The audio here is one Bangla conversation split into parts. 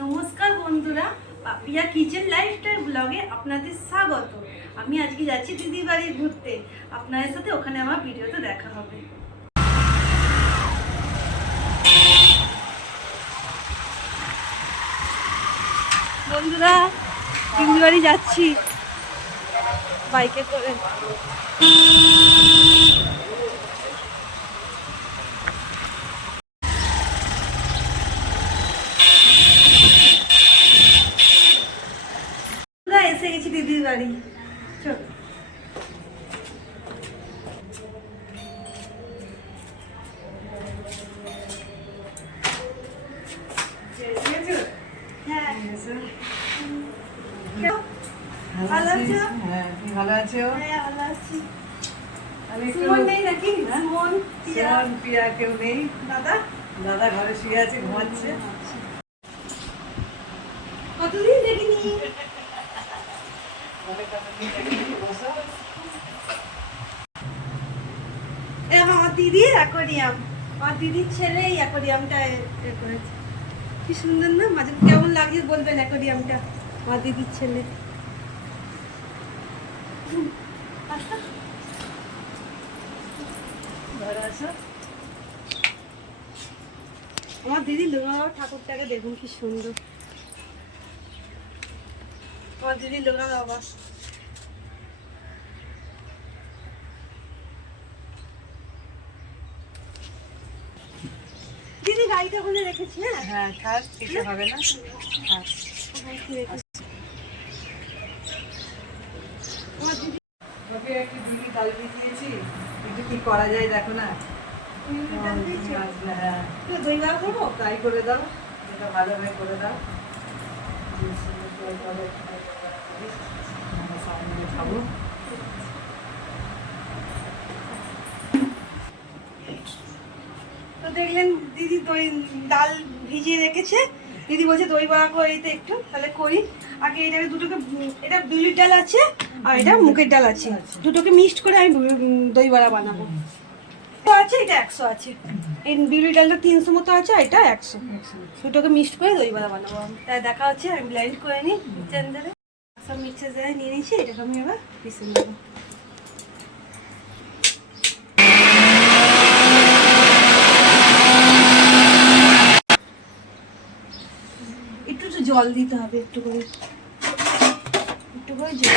নমস্কার বন্ধুরা, পাপিয়া কিচেন লাইফস্টাইল ব্লগে আপনাদের স্বাগত। আমি আজকে যাচ্ছি দিদির বাড়ি ঘুরতে। আপনাদের সাথে ওখানে আমার ভিডিওতে দেখা হবে। বন্ধুরা, দিদির বাড়ি যাচ্ছি বাইকে করে। এসে গেছি দিদির বাড়ি। চল ভালো আছো? হ্যাঁ, তুমি ভালো আছো? হ্যাঁ, ভালো আছি। আমি একটু সুমন নেই নাকি? সুমন, পিয়া, সুমন, পিয়া কেউ নেই। দাদা দাদা ঘরে শুয়ে আছে, ঘুমাচ্ছে। কতদিন দেখিনি। বসো। আমার দিদির অ্যাকোয়ারিয়াম, আমার দিদির ছেলে এই অ্যাকোয়ারিয়ামটা করেছে। কি সুন্দর না? মাঝে কেমন লাগছে বলবেন অ্যাকোয়ারিয়ামটা? আমার দিদির ছেলে। ঘরে আছো? আমার দিদি লোঙা বাবা ঠাকুরটাকে দেখুন কি সুন্দর। আমার দিদি লোঙা বাবা। দিদি গাড়িটা ওখানে রেখেছি। হ্যাঁ, থাক, কিছু হবে না। থাক। আমার দিদি তোকে একটু দিদি ডাল দিয়েছি, একটু কি করা যায় দেখো না। দিয়েছে। আসবে, হ্যাঁ, একটু দই বার করবো? তাই করে দাও, এটা ভালোভাবে করে দাও। আমরা সামনে খাবো। তো দেখলেন দিদি দই ডাল ভিজিয়ে রেখেছে। দিদি বলছে দই বড়া করে দিতে একটু, তাহলে করি। আগে এটাকে দুটোকে, এটা বিউলির ডাল আছে আর এটা মুগের ডাল আছে, দুটোকে মিক্সড করে আমি দই বড়া বানাবো। তো আছে, এটা 100 আছে। এই বিউলির ডালটা 300 মতো আছে, আর এটা 100। দুটোকে মিক্সড করে দই বড়া বানাবো আমি। তাই দেখা হচ্ছে, আমি ব্লেন্ড করে নিই মিক্সার জারে। সব মিক্সার জারে নিয়ে নিয়েছি, এটাকে আমি এবার পিষে নেবো। একটু একটু জল দিতে হবে, একটু করে জল।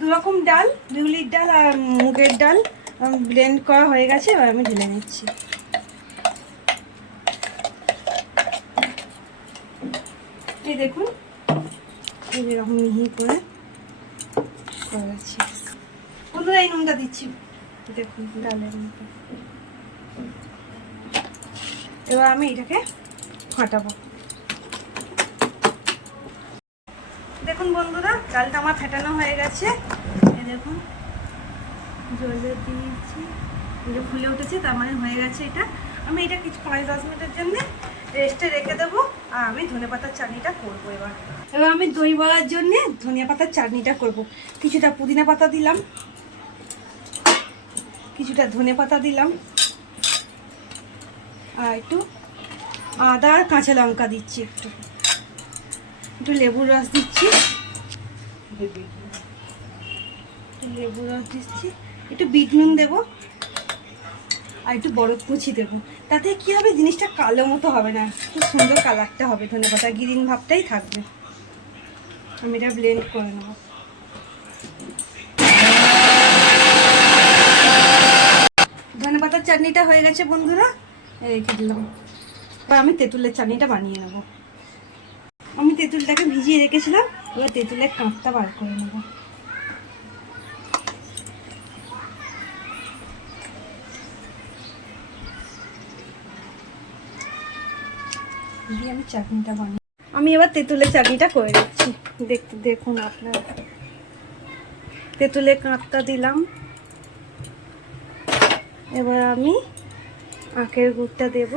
দুরকম ডাল, বিউলির ডাল আর মুগের ডাল ব্লেন্ড করা হয়ে গেছে, এবার আমি ঢেলে নিচ্ছি। এই দেখুন, এরকম মিহি করে করেছি। বন্ধুরা, এই নুনটা দিচ্ছি, দেখুন ডালের মতো। এবার আমি এটাকে ফাটাবো। দেখুন বন্ধুরা, ডালটা আমার ফেটানো হয়ে গেছে। এই দেখুন, জলে দিয়েছি, এটা ফুলে উঠেছে, তার মানে হয়ে গেছে এটা। আমি এটা কিছু 5-10 মিনিটের জন্য রেস্টে রেখে দেবো, আর আমি ধনেপাতার চাটনিটা করবো। এবার আমি দই বড়ার জন্য ধনিয়া পাতার চাটনিটা করব। কিছুটা পুদিনা পাতা দিলাম, কিছুটা ধনে পাতা দিলাম, আর একটু আদা আর কাঁচা লঙ্কা দিচ্ছি, একটু একটু লেবুর রস দিচ্ছি, লেবুর রস দিচ্ছি, একটু বিট নুন দেবো, আর একটু বরফ কুচি দেবো। তাতে কি হবে, জিনিসটা কালো মতো হবে না, খুব সুন্দর কালারটা হবে, ধনে পাতা গ্রিন ভাবটাই থাকবে। আমি এটা ব্লেন্ড করে নেবো। ধনে পাতার চাটনিটা হয়ে গেছে বন্ধুরা, রেখে দিলাম। এবার আমি তেঁতুলের চাটনিটা বানিয়ে নেবো। আমি তেঁতুলটাকে ভিজিয়ে রেখেছিলাম, এবার তেঁতুলের কাঁচটা বার করে নেবো। দিয়ে আমি চাটনিটা বানিয়ে আমি এবার তেঁতুলের চাটনিটা করে দিচ্ছি। দেখুন আপনারা, তেঁতুলের কাঁচটা দিলাম। এবার আমি আখের গুড়টা দেব।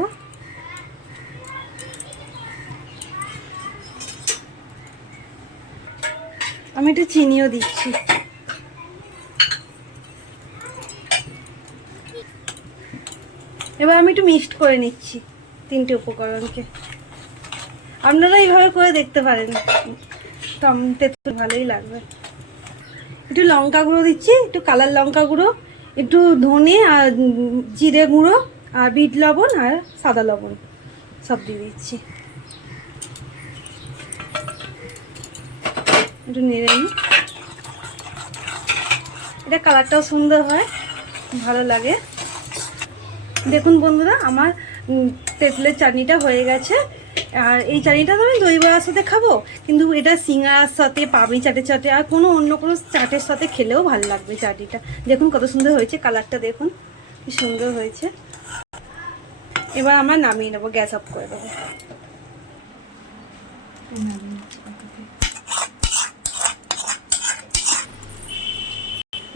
আমি একটু চিনিও দিচ্ছি। এবার আমি একটু মিক্সড করে নিচ্ছি তিনটে উপকরণকে। আপনারা এইভাবে করে দেখতে পারেন, তেঁতুল ভালোই লাগবে। একটু লঙ্কা গুঁড়ো দিচ্ছি, একটু কালার লঙ্কা গুঁড়ো, একটু ধনে আর জিরে গুঁড়ো আর বিট লবণ আর সাদা লবণ সব দিয়ে দিচ্ছি। একটু নেড়ে নিই। এটা কালারটাও সুন্দর হয়, ভালো লাগে। দেখুন বন্ধুরা, আমার তেঁতুলের চাটনিটা হয়ে গেছে। আর এই চাটনিটা তো আমি দই বড়ার সাথে খাবো, কিন্তু এটা সিঙ্গারার সাথে, পাপড়ি চাটের সাথে আর অন্য কোনো চাটের সাথে খেলেও ভালো লাগবে চাটনিটা। দেখুন কত সুন্দর হয়েছে, কালারটা দেখুন কি সুন্দর হয়েছে। এবার আমরা নামিয়ে নেবো, গ্যাস অফ করে দেবো।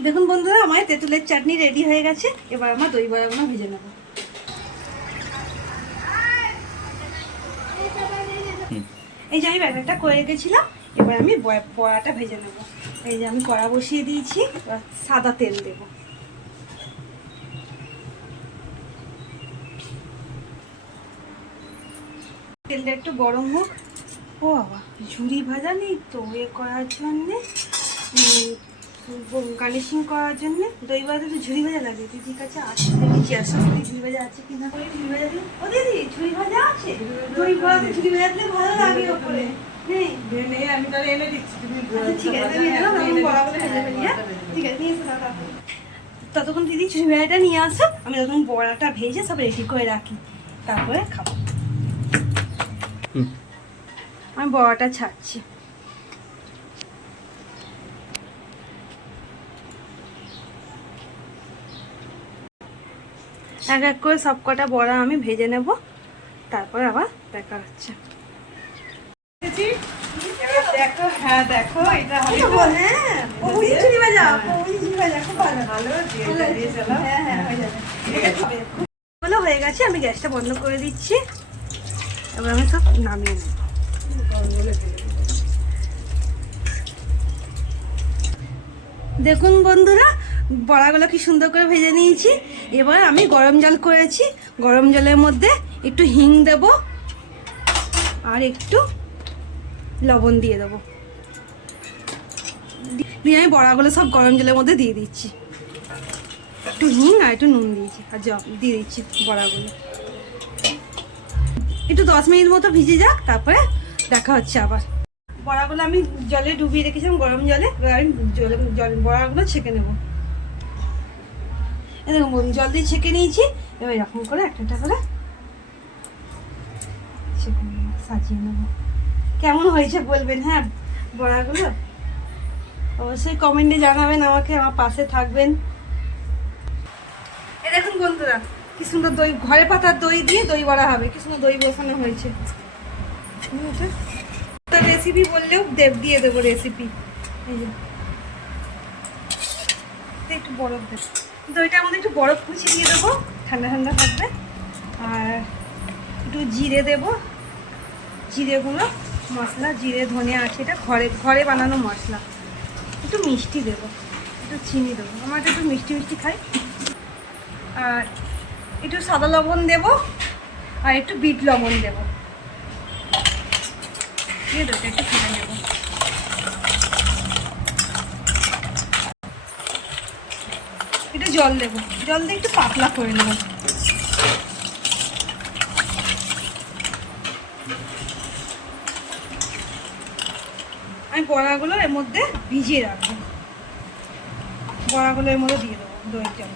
দেখুন বন্ধুরা, আমার তেঁতুলের চাটনি রেডি হয়ে গেছে। এবার আমরা দই বড়াগুলো ভেজে নেব। এই যে আমি ব্যাপারটা করে রেখেছিলাম, এবার আমি বড়াটা ভেজে নেব। এই যে আমি কড়া বসিয়ে দিয়েছি, সাদা তেল দেব। তেলটা একটু গরম হোক। ও বাবা, ঝুরি ভাজা নেই তো এ করার জন্যে, গার্নিশিং করার জন্য দই ভাজা তো ঝুরি ভাজা লাগে। দিদির কাছে আছে, দেখেছি আসলে ঝুরি ভাজা আছে কিনা। ঝুরি ভাজা দিই, ও দিদি ঝুরি ভাজা আছে? দই ভাজা ঝুরি ভাজা দিলে ভালো লাগে ওপরে। নেই, আমি তাহলে এনে দিচ্ছি। ঠিক আছে, আমি বড়াগুলো ভেজে ফেলি। হ্যাঁ ঠিক আছে, নিয়ে এসো তাড়াতাড়ি। ততক্ষণ দিদি ঝুরি ভাজাটা নিয়ে আসো, আমি ততক্ষণ বড়াটা ভেজে সব রেডি করে রাখি, তারপরে খাবো। আমি বড়াটা ছাড়ছি। এক এক করে সব কটা বড়া আমি ভেজে নেব, তারপর আবার দেখা হচ্ছে। দেখো, হ্যাঁ দেখো, এটা ভালো হয়ে গেছে। আমি গ্যাসটা বন্ধ করে দিচ্ছি। এবার আমি সব নামিয়ে নেব। দেখুন বন্ধুরা, বড়াগুলো কি সুন্দর করে ভেজে নিয়েছি। এবার আমি গরম জল করেছি, গরম জলের মধ্যে একটু হিং দেব আর একটু লবণ দিয়ে দেবো। দিয়ে আমি বড়াগুলো সব গরম জলের মধ্যে দিয়ে দিচ্ছি। একটু হিং আর একটু নুন দিয়েছি আর জল দিয়ে দিচ্ছি বড়াগুলো। একটু 10 মিনিট মতো ভিজে যাক, তারপরে দেখা হচ্ছে আবার। বড়াগুলো আমি জলে ডুবিয়ে রেখেছিলাম, গরম জলে। এবার আমি বড়াগুলো ছেঁকে নেবো। এরকম জল দিয়ে ছেঁকে নিয়েছি। এবার এরকম করে একটা করে ছেঁকে নেবো, সাজিয়ে নেবো। কেমন হয়েছে বলবেন হ্যাঁ বড়াগুলো, অবশ্যই কমেন্টে জানাবেন আমাকে, আমার পাশে থাকবেন। এই দেখুন বন্ধুরা, কি সুন্দর দই, ঘরে পাতার দই দিয়ে দই বড়া হবে। কি সুন্দর দই বসানো হয়েছে। রেসিপি বললেও দিয়ে দেবো রেসিপি। এই যে একটু বরফ দেব, দইটার মধ্যে একটু বরফ কুচি দিয়ে দেবো, ঠান্ডা ঠান্ডা থাকবে। আর একটু জিরে দেব, জিরে গুঁড়ো মশলা, জিরে ধনে আছে, এটা ঘরে বানানো মশলা। একটু মিষ্টি দেবো, একটু চিনি দেবো, আমার একটু মিষ্টি মিষ্টি খাই। আর একটু সাদা লবণ দেবো আর একটু বিট লবণ দেবো, দিয়ে দেবো একটু ফেলে নেবো। একটু জল দেবো, জল দিয়ে একটু পাতলা করে নেবো। আমি বড়াগুলো এর মধ্যে ভিজিয়ে রাখবো, বড়াগুলো এর মধ্যে দিয়ে দেবো দইয়ের জল।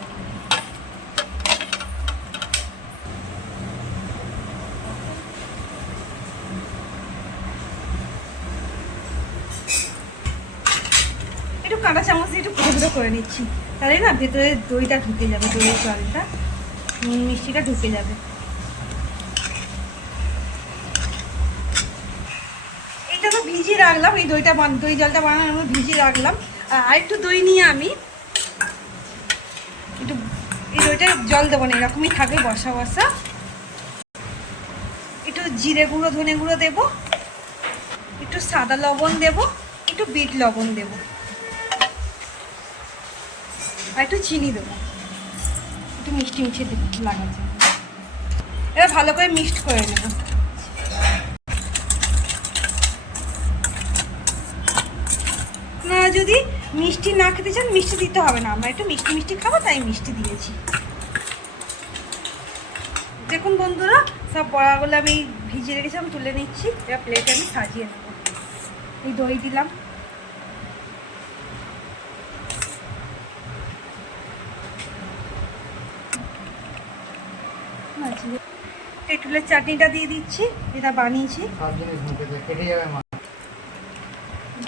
একটু কাঁটা চামচ দিয়ে একটু ফুটো ফুটো করে নিচ্ছি, তাহলে না ভেতরে দইটা ঢুকে যাবে, দইয়ের জলটা মিষ্টিটা ঢুকে যাবে। রাখলাম, এই দই জলটা বানানোর মধ্যে ভিজিয়ে রাখলাম। আর একটু দই নিয়ে আমি একটু এই দইটা জল দেবো না, এরকমই থাকবে বসা বসা। একটু জিরে গুঁড়ো ধনে গুঁড়ো দেবো, একটু সাদা লবণ দেবো, একটু বিট লবণ দেবো, আর একটু চিনি দেবো, একটু মিষ্টি মিষ্টি লাগাচ্ছে। এবার ভালো করে মিক্সড করে নেব। আপনারা যদি মিষ্টি না খেতে চান মিষ্টি দিতে হবে না, আমরা একটু মিষ্টি মিষ্টি খাবো তাই মিষ্টি দিয়েছি। দেখুন বন্ধুরা, সব বড়াগুলো আমি ভিজিয়ে রেখেছিলাম তুলে নিচ্ছি। এবার প্লেটে আমি সাজিয়ে নেব। এই দই দিলাম, তেঁতুলের চাটনিটা দিয়ে দিচ্ছি, এটা বানিয়েছি।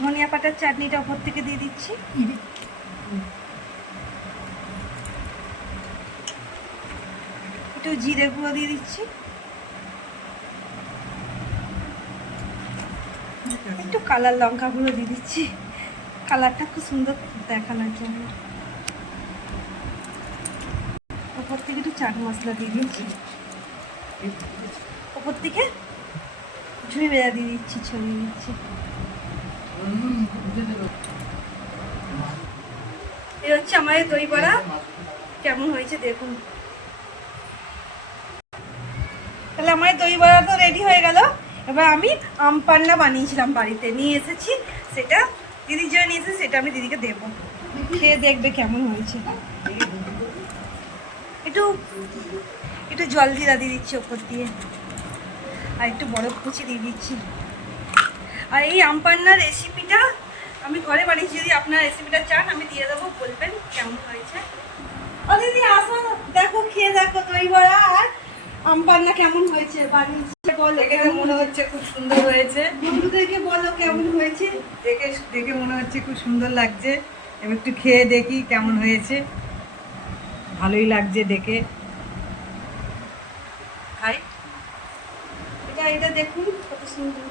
ধনিয়া পাতার চাটনিটা ওপর থেকে দিয়ে দিচ্ছি। একটু জিরে গুঁড়ো দিয়ে দিচ্ছি, একটু কালার লঙ্কা গুঁড়ো দিয়ে দিচ্ছি, কালারটা খুব সুন্দর দেখানোর জন্য। ওপর থেকে একটু চাট মশলা দিয়ে দিচ্ছি, ওপর থেকে ঝুড়ি বেজা দিয়ে দিচ্ছি, ছড়িয়ে দিচ্ছি। এই হচ্ছে আমাদের দই বড়া, কেমন হয়েছে দেখুন। তাহলে আমার দই বড়া তো রেডি হয়ে গেল। এবার আমি আম পান্না বানিয়েছিলাম বাড়িতে, নিয়ে এসেছি, সেটা দিদির জন্য নিয়ে এসেছি, সেটা আমি দিদিকে দেবো, খেয়ে দেখবে কেমন হয়েছে। একটু একটু জল দিয়ে দিচ্ছি ওপর দিয়ে, আর একটু বরফ কুচি দিয়ে দিচ্ছি। আর এই আম পান্নার রেসিপিটা আমি ঘরে বানিয়েছি, যদি আপনারা রেসিপিটা চান আমি দিয়ে দেবো, বলবেন কেমন হয়েছে। ও দিদি আসো, দেখো খেয়ে দেখো দই বড়া আর আম পান্না কেমন হয়েছে বানিয়েছি। বলো দেখে মনে হচ্ছে খুব সুন্দর হয়েছে। বন্ধুদেরকে বলো কেমন হয়েছে। দেখে মনে হচ্ছে খুব সুন্দর লাগছে। এবার একটু খেয়ে দেখি কেমন হয়েছে। ভালোই লাগছে দেখে। খাই। এটা দেখুন কত সুন্দর,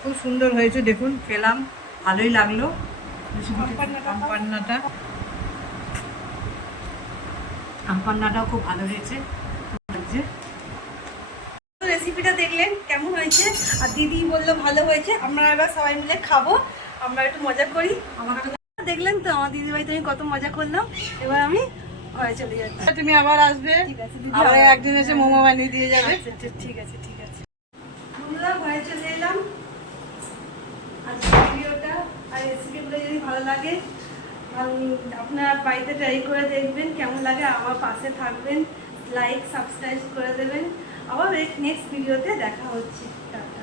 খুব সুন্দর হয়েছে দেখুন, খেলাম, ভালোই লাগলো। আম পান্নাটাও খুব ভালো হয়েছে। রেসিপিটা দেখলেন কেমন হয়েছে, আর দিদি বললো ভালো হয়েছে। আমরা এবার সবাই মিলে খাবো, আমরা একটু মজা করি। দেখলেন তো আমার দিদি ভাই তুমি কত মজা করলাম। এবার আমি ঘরে চলে যাচ্ছি। তুমি আবার আসবে, ঠিক আছে দিদি, আবার একদিন এসে মোমো বানিয়ে দিয়ে যাবে। আচ্ছা, ঠিক আছে ঠিক আছে। বন্ধুরা ঘরে চলে এলাম। আজকে ভিডিওটা আর রেসিপিগুলো যদি ভালো লাগে আপনারা বাড়িতে ট্রাই করে দেখবেন কেমন লাগে, আমার পাশে থাকবেন, লাইক সাবস্ক্রাইব করে দেবেন। আবার নেক্সট ভিডিওতে দেখা হচ্ছে। টাটা।